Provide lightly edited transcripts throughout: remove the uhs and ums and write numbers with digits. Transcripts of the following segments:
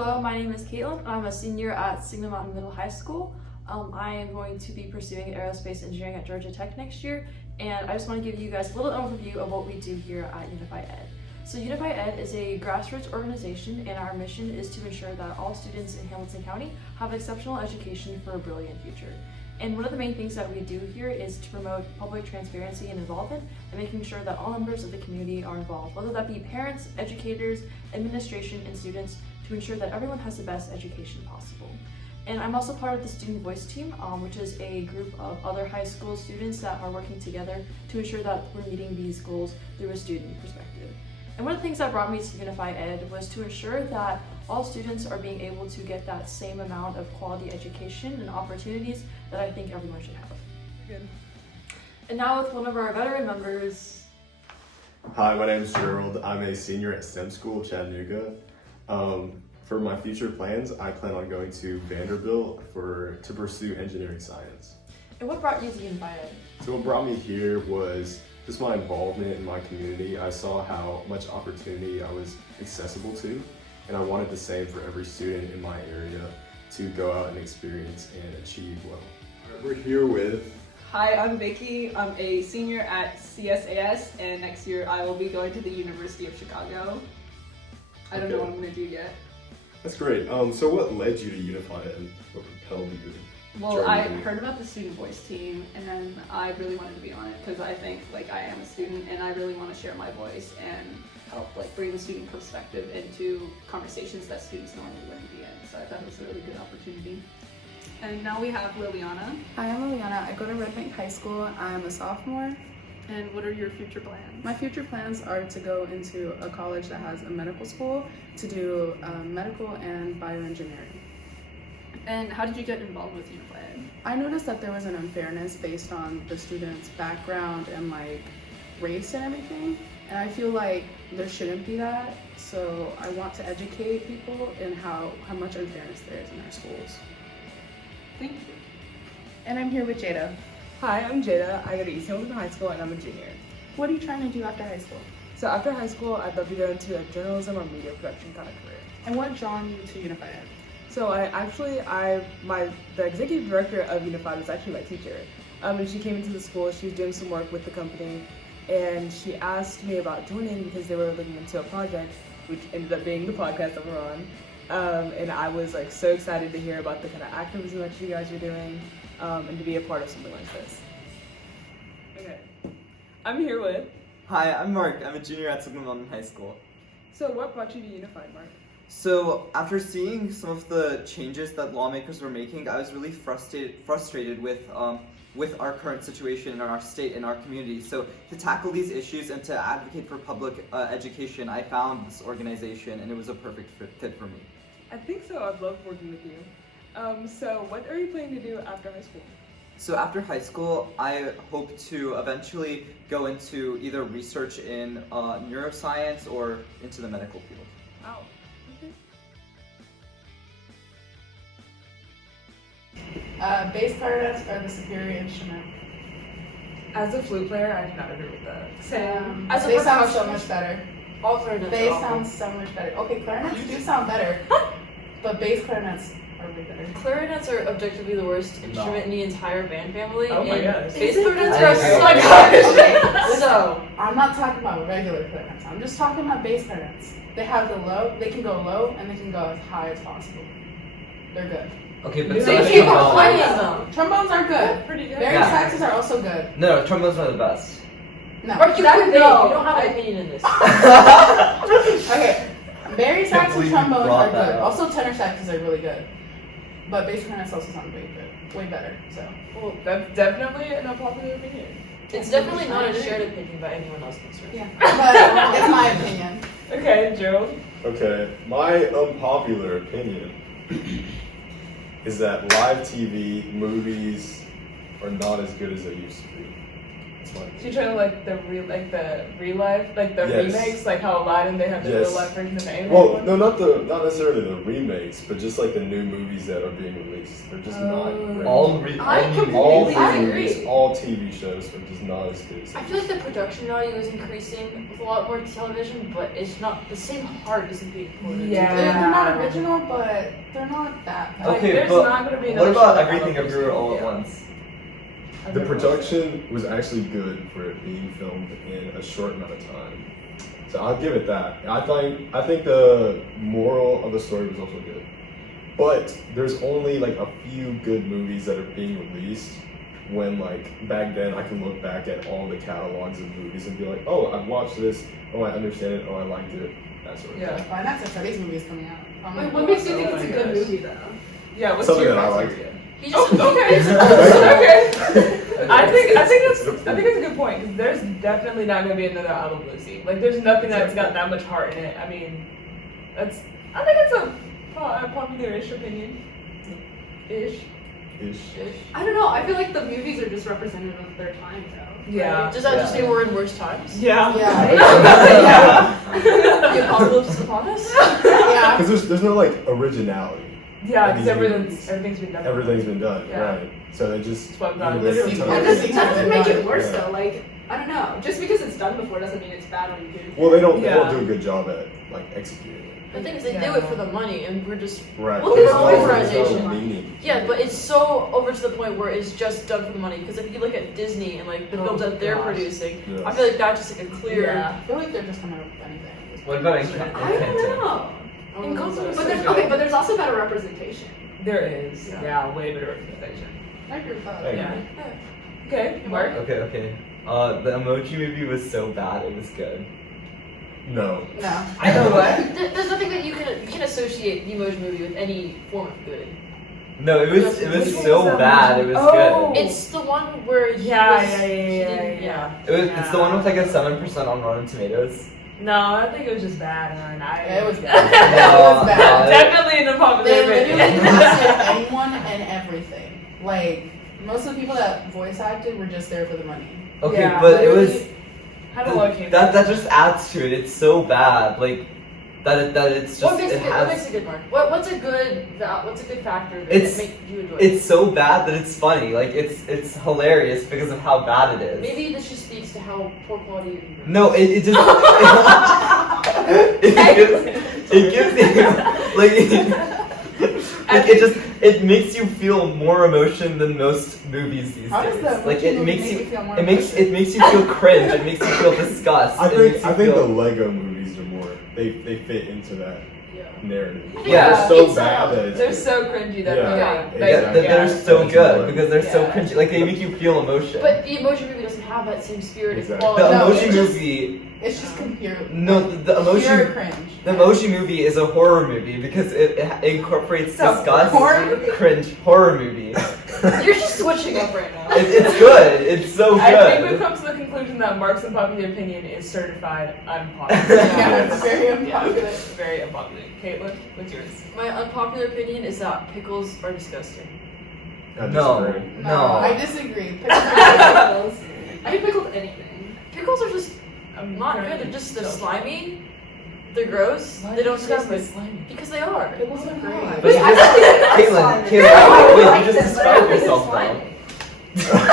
Hello, my name is Caitlin. I'm a senior at Signal Mountain Middle High School. I am going to be pursuing aerospace engineering at Georgia Tech next year, and I just want to give you guys a little overview of what we do here at Unify Ed. So Unify Ed is a grassroots organization, and our mission is to ensure that all students in Hamilton County have an exceptional education for a brilliant future. And one of the main things that we do here is to promote public transparency and involvement, and making sure that all members of the community are involved, whether that be parents, educators, administration, and students, to ensure that everyone has the best education possible. And I'm also part of the Student Voice team, which is a group of other high school students that are working together to ensure that we're meeting these goals through a student perspective. And one of the things that brought me to Unify Ed was to ensure that all students are being able to get that same amount of quality education and opportunities that I think everyone should have. Good. And now with one of our veteran members. Hi, my name is Gerald. I'm a senior at STEM School, Chattanooga. For my future plans, I plan on going to Vanderbilt to pursue engineering science. And what brought you to Unify Ed? So what brought me here was just my involvement in my community. I saw how much opportunity I was accessible to, and I wanted the same for every student in my area to go out and experience and achieve well. We're here with... Hi, I'm Vicky. I'm a senior at CSAS, and next year I will be going to the University of Chicago. I don't know what I'm going to do yet. That's great. So what led you to Unify and what propelled you? Well, I heard about the Student Voice team, and then I really wanted to be on it because I think I am a student and I really want to share my voice and help bring the student perspective into conversations that students normally wouldn't be in. So I thought it was a really good opportunity. And now we have Liliana. Hi, I'm Liliana. I go to Red Bank High School. I'm a sophomore. And what are your future plans? My future plans are to go into a college that has a medical school to do medical and bioengineering. And how did you get involved with Unify Ed? I noticed that there was an unfairness based on the students' background and race and everything. And I feel like there shouldn't be that. So I want to educate people in how much unfairness there is in our schools. Thank you. And I'm here with Jada. Hi, I'm Jada. I go to East Hamilton High School and I'm a junior. What are you trying to do after high school? So after high school, I'd love to go into a journalism or media production kind of career. And what drawn you to Unify Ed? So the executive director of Unified was actually my teacher. And she came into the school, she was doing some work with the company, and she asked me about joining because they were looking into a project, which ended up being the podcast that we're on. And I was so excited to hear about the kind of activism that you guys are doing, and to be a part of something like this. Okay. I'm here with... Hi, I'm Mark. I'm a junior at Signal Mountain High School. So what brought you to Unified, Mark? So after seeing some of the changes that lawmakers were making, I was really frustrated with our current situation in our state and our community. So to tackle these issues and to advocate for public education, I found this organization, and it was a perfect fit for me. I think so. I've loved working with you. So what are you planning to do after high school? So after high school, I hope to eventually go into either research in neuroscience or into the medical field. Wow. Okay. Bass clarinets are the superior instrument. As a flute player, I cannot agree with that. Same. They sound so much better. All clarinets They are awful. sound so much better. Okay, clarinets do sound better, but bass clarinets are way better. Clarinets are objectively the worst instrument in the entire band family. Oh my and gosh. Bass Is it clarinets really? are Oh so my gosh. So, I'm not talking about regular clarinets. I'm just talking about bass clarinets. They have the low. They can go low and they can go as high as possible. They're good. Okay, but They so keep trombone. on playing them. Trombones are good. Pretty good. Bass Yeah. saxes are also good. No, trombones are the best. No. Mark, you That- quit me. no. You don't have an opinion in this. Okay, bari sax and believe you trombones brought are that good. up. Also, tenor saxes are really good. But bass clarinets also sound way better. So. Well, that's definitely an unpopular opinion. It's definitely not a shared opinion by anyone else concerned. Yeah, but it's my opinion. Okay, Joe. Okay, my unpopular opinion is that live TV, movies are not as good as they used to be. It's fine. So you're trying to like the real life, like the Yes. remakes, like how Aladdin they have the Yes. real life version of the animated Well, one? no, not necessarily the remakes, but just like the new movies that are being released. They're just not great. All movies, all TV shows are just not as good. I feel like the production value is increasing with a lot more television, but it's not the same heart isn't being poured into it. Yeah. They're not original, but they're not that bad. Like, Okay, there's but not gonna be what another about show like Everything All of Everywhere All at Yeah. Once? I've The never watched production was actually good for it being filmed in a short amount of time. So I'll give it that. I think the moral of the story was also good. But there's only like a few good movies that are being released when like back then I can look back at all the catalogs of movies and be like, oh, I've watched this, oh I understand it, oh I liked it, that sort of Yeah. thing. Why not? Freddy's movie is coming out. Wait, what makes you think Oh it's a my good gosh. movie though? Yeah, what's Something your that I like. criteria? He just Okay. it's Okay. I think it's a good point because there's definitely not gonna be another Out of Lucy. Like there's nothing that's got that much heart in it. I mean, I think it's a popular-ish opinion. Ish. I don't know. I feel like the movies are just representative of their time though. Yeah. Does that just say we're in worse times? Yeah. Yeah. The apocalypse is upon us? Yeah. Because there's no like originality. Yeah, because These everything's been done. Everything's been done, Yeah. right? So they just That's what I'm not you know, literally there's a ton I of- just- It doesn't make it worse Yeah. though. Like I don't know. Just because it's done before doesn't mean it's bad when you do. Well, they don't Yeah. do a good job at like executing it. The thing is, they do it for the money, and we're just Right. Well, There's there's no- polarization. no meaning. yeah. But it's so over to the point where it's just done for the money. Because if you look at Disney and like the Oh, films that they're gosh. producing, Yes. I feel like that's just like a clear. Yeah. I feel like they're just coming up with anything. What about I don't know. Encanto. But there's okay, but there's also better representation. There is. Yeah. Yeah, way better representation. I agree with that. I agree. Yeah. Okay, Mark. Okay. The Emoji Movie was so bad, it was good. No. No. I know what. There's nothing that you can associate the Emoji Movie with any form of good. No, it was Which one so was that bad, it movie? was Oh. good. It's the one where he Yeah, was, yeah. It's the one with like a 7% on Rotten Tomatoes. No, I think it was just bad, and It was bad. No, It was bad. no. Definitely an unpopular They literally opinion. casted anyone and everything. Like most of the people that voice acted were just there for the money. Okay, Yeah, but it literally, was How do I came that just adds to it. It's so bad, like that it's just What makes it it good? What makes has. it good, Mark? What's a good factor that It's- make you enjoy it? It's so bad that it's funny. Like it's hilarious because of how bad it is. Maybe this just speaks to how poor quality your humor is. No, it just it gives you it makes you feel more emotion than most movies these How days. does that Like it makes you feel more it makes you feel cringe. It makes you feel disgust. I It makes think you I think the feel- Lego movies are more they fit into that Yeah. narrative. Yeah. They're so It's, bad that it's They're good. so cringy that Yeah. Yeah, they're so That's good right. because they're so Yeah. cringy. Like they make you feel emotion. But the Emoji Movie doesn't have that same spirit Exactly. and the quality. No, Emoji it's just- Movie, It's just computer. no, the Pure Emoji, cringe. the Emoji Movie is a horror movie because it incorporates So, disgust, horror movie? cringe, horror movie. You're just switching up right now. It's good. It's so good. I think we've come to the conclusion that Mark's unpopular opinion is certified unpopular. Yeah, it's very unpopular. Yeah, very unpopular. Caitlin, what's yours? My unpopular opinion is that pickles are disgusting. I No, disagree. no. I disagree. Pickles are Pickles. I hate pickled anything. Pickles are just I'm not good. They're slimy. They're gross. They don't taste good. slimy. Because they are. Pickles are great. But Wait, I thought they were Caitlin, slimy. Caitlin, Yeah, I wait, like you just them, but I don't described think they're yourself slimy.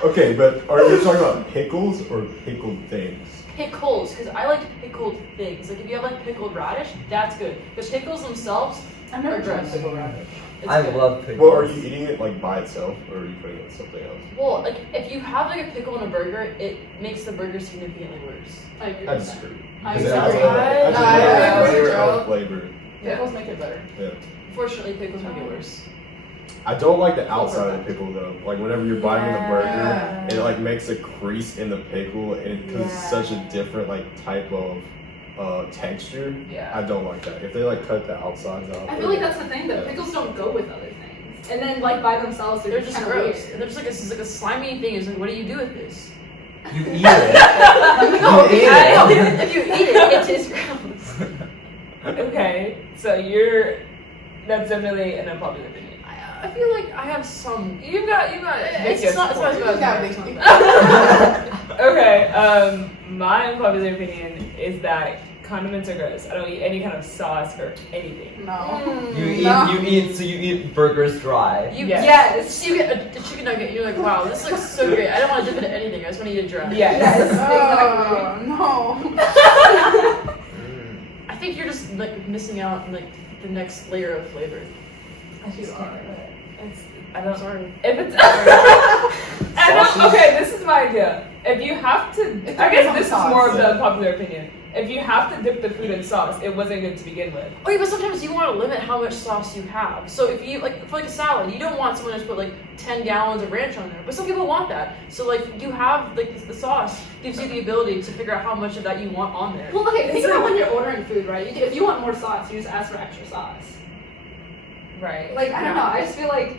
Okay, but are you talking about pickles or pickled things? Pickles, because I like pickled things. Like if you have like pickled radish, that's good. Because pickles themselves, I've never Or tried gross. pickle radish. it's I good. love pickles. Well, are you eating it like by itself or are you putting it with something else? Well, like if you have like a pickle in a burger, it makes the burger significantly worse. I agree I with that. disagree. I Because it adds disagree. a- adds a I layer agree, of Joe. flavor. Pickles make it better. Unfortunately, pickles make it worse. I don't like the outside of the pickle though. Like whenever you're biting the burger, Yeah. it like makes a crease in the pickle, and because it's such a different like type of texture. Yeah. I don't like that. If they like cut the outsides out. I feel like that's the thing that pickles don't go with other things. And then like by themselves They're just kinda gross. weird. And they're just like a slimy thing. It's like, what do you do with this? You eat it. No, You eat I know. it. If you eat it, it tastes gross. Okay, so that's definitely an unpopular opinion. I feel like I have some. You got. It's not as bad You got as big mine. Okay. My unpopular opinion is that condiments are gross. I don't eat any kind of sauce or anything. No. You eat burgers dry. Yes. You get a chicken nugget, you're like, wow, this looks so great. I don't want to dip it in anything. I just want to eat it dry. Yes. Oh, no. I think you're just like missing out on like the next layer of flavor. I just can't do it. I I'm don't. sorry. If it's. I don't. Okay, this is my idea. If you have to, I guess this is more of the unpopular opinion. If you have to dip the food in sauce, it wasn't good to begin with. Okay, but sometimes you want to limit how much sauce you have. So if you like for like a salad, you don't want someone to just put like 10 gallons of ranch on there. But some people want that. So like you have like the sauce gives you the ability to figure out how much of that you want on there. Well, okay, think about when you're ordering food, right? If you want more sauce, you just ask for extra sauce. Right. Like, I don't know, I just feel like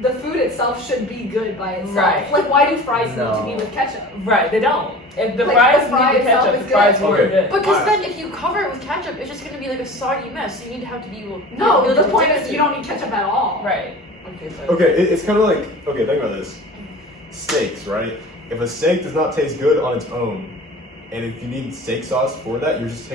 the food itself should be good by itself. Right. Like, why do fries need to No. be with ketchup? Right, they don't. If the Like, fries the fry need the itself ketchup, is the fries good. were Okay. good. Because then if you cover it with ketchup, it's just going to be like a soggy mess. So you need to have to be able. No, be able the to point dip is it. you don't need ketchup at all. Right. Okay, so Okay, it's kind of like, okay, think about this. Steaks, right? If a steak does not taste good on its own, and if you need steak sauce for that, you're just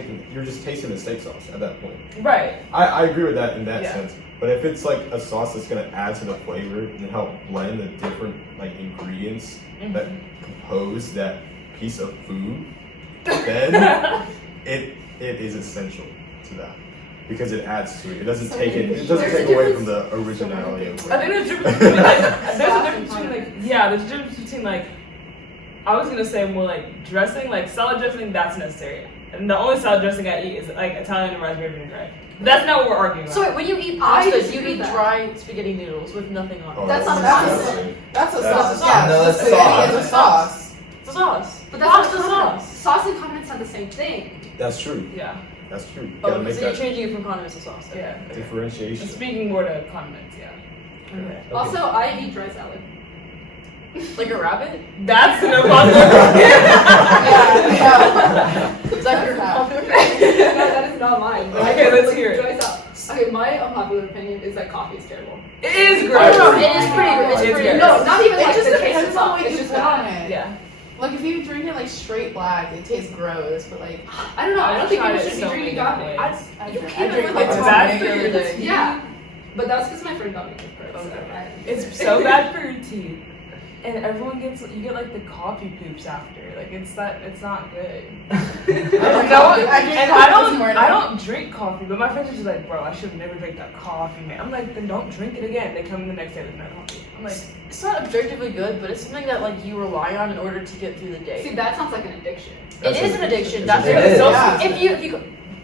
tasting the steak sauce at that point. Right. I agree with that in that Yeah. sense. But if it's like a sauce that's gonna add to the flavor and help blend the different like ingredients that compose that piece of food, then it is essential to that. Because it adds to it. It doesn't take it. It doesn't There's a take away difference- from the originality of I it. think there's a difference between like there's a difference between like there's a difference between like I was gonna say more like dressing, like salad dressing, that's necessary. And the only salad dressing I eat is like Italian and raspberry vinaigrette. That's not what we're arguing about. So wait, when you eat I pasta, disagree you with eat that. dry spaghetti noodles with nothing on it. Oh, That's not That's pasta. a That's sauce. a Yeah, No, that's spaghetti sauce. is a sauce. It's a sauce. But that's Pasta not condiments. sauce. Sauce and condiments are the same thing. That's true. Yeah. That's true. You Oh, gotta make so you're that changing it from condiments to sauce. Okay. Yeah. And differentiation. speaking more to condiments, yeah. Okay. Okay. Also, I eat dry salad. Like a rabbit? That's an unpopular Yeah. Is that your popular? No, that is not mine. Okay, let's hear it. Dry salad. Okay, my unpopular opinion is that coffee is terrible. It is I gross. don't know, it is pretty It's pretty gross. No, not even It like just the taste depends on itself. what It's you just put on bad. it. Yeah. Like if you drink it like straight black, it tastes gross. But like I don't know. I don't think tried people it should be so drinking many coffee. ways. I You drink, can't I drink really like It's It's bad bad for your the other day. teeth. Yeah, but that's because my friend got me this first. Okay. It's so bad for your teeth. And everyone you get like the coffee poops after. Like it's not good. drink No, coffee. I drink and coffee this morning. I don't drink coffee, but my friends are just like, bro, I should have never drank that coffee, man. I'm like, then don't drink it again. They come in the next day with no coffee. I'm like, It's not objectively good, but it's something that like you rely on in order to get through the day. See, that sounds like an addiction. That's It is an addiction. It's That's an what addiction. it's addiction. Yeah. If you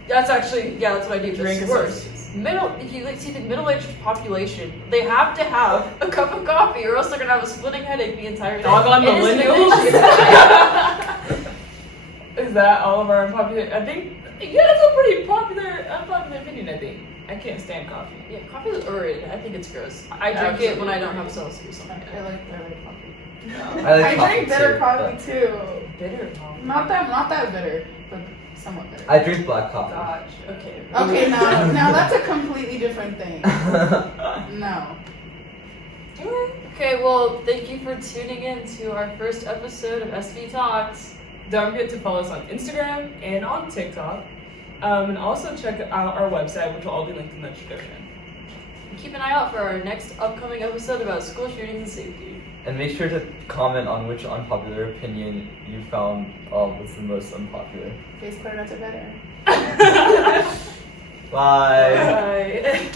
that's actually that's what I do. drink It's worse. associates. If you like see the middle-aged population, they have to have a cup of coffee, or else they're gonna have a splitting headache the entire day. Doggone It is an millennials. addiction. Is that all of our unpopular? I think, yeah, that's a pretty unpopular opinion, I think. I can't stand coffee. Yeah, coffee is overrated. I think it's gross. I drink it when I don't have Celsius on I it. like coffee. I like I coffee drink bitter too, coffee too. Bitter coffee. Not that bitter, but somewhat bitter. I drink black coffee. Gosh. Okay. Okay, now that's a completely different thing. No. Okay, well, thank you for tuning in to our first episode of SVTalks. Don't forget to follow us on Instagram and on TikTok. And also check out our website, which will all be linked in the description. Keep an eye out for our next upcoming episode about school shootings and safety. And make sure to comment on which unpopular opinion you found was the most unpopular. Face clarinets are better. Bye. Bye.